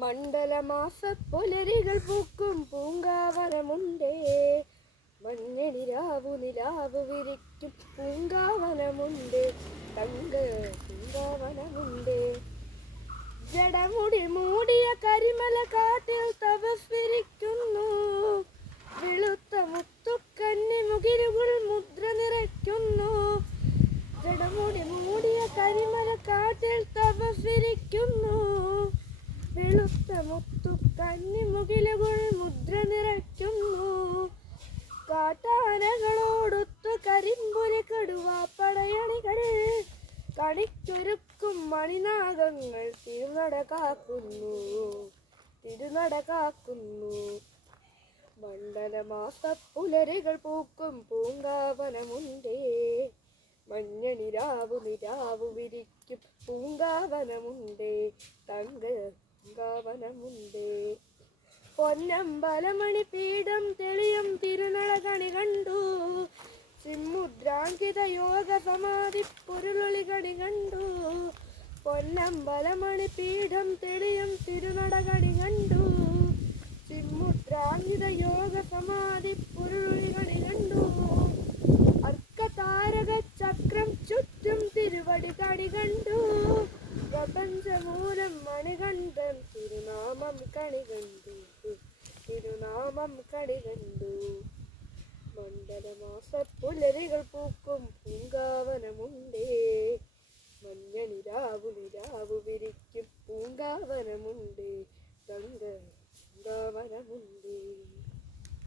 മണ്ഡലമാസ പുലരികൾ പൂക്കും പൂങ്കാവനമുണ്ടേ, മഞ്ഞണിരാവു നിലാവു വിരിക്കും പൂങ്കാവനമുണ്ട്, തങ്ക പൂങ്കാവനമുണ്ട്. ജടമുടി മൂടിയ കരിമല കാട്ടിൽ തപസ്വിരിക്കുന്നു, വെളുത്ത മുത്തുക്കന്നി മുകിലുകൾ മുദ്ര നിറയ്ക്കുന്നു. ജടമുടി മൂടിയ കരിമല കാട്ടിൽ തപസ്വിരിക്കുന്നു, വെളുത്ത മുത്തുക്കന്നി മുകിലുകൾ മുദ്ര നിറയ്ക്കുന്നു. കാട്ടാനകളോടൊത്തു കരിമ്പുലി കടുവ പടയണികൾ കണിക്കൊരുക്കും മണിനാഗങ്ങൾ തിരുനട കാക്കുന്നു. മണ്ഡലമാസ പുലരികൾ പൂക്കും പൂങ്കാവനമുണ്ടേ, മഞ്ഞണിരാവു നിലാവു വിരിക്കും പൂങ്കാവനമുണ്ടേ, തങ്ക പൂങ്കാവനമുണ്ടേ. പൊന്നമ്പലമണി പീഠം തെളിയും തിരുനട കണി കണ്ടു, സിംമുദ്രാങ്കിത യോഗ സമാധി പൊരുളൊളി കണി കണ്ടു. പൊന്നമ്പലമണി പീഠം തെളിയും തിരുനട കണി കണ്ടു, സിംമുദ്രാങ്കിത യോഗ സമാധി പൊരുളൊളി കണി കണ്ടു. അർക്കതാരക ചക്രം ചുറ്റും തിരുവടി കണി കണ്ടു, പ്രപഞ്ചമൂലം മണികണ്ഠൻ തിരുനാമം കണി കണ്ടു. മണ്ഡലമാസ പുലരികൾ പൂക്കും പൂങ്കാവനമുണ്ടേ, മഞ്ഞണിരാവു നിലാവു വിരിക്കും പൂങ്കാവനമുണ്ടേ, തങ്ക പൂങ്കാവനമുണ്ടേ.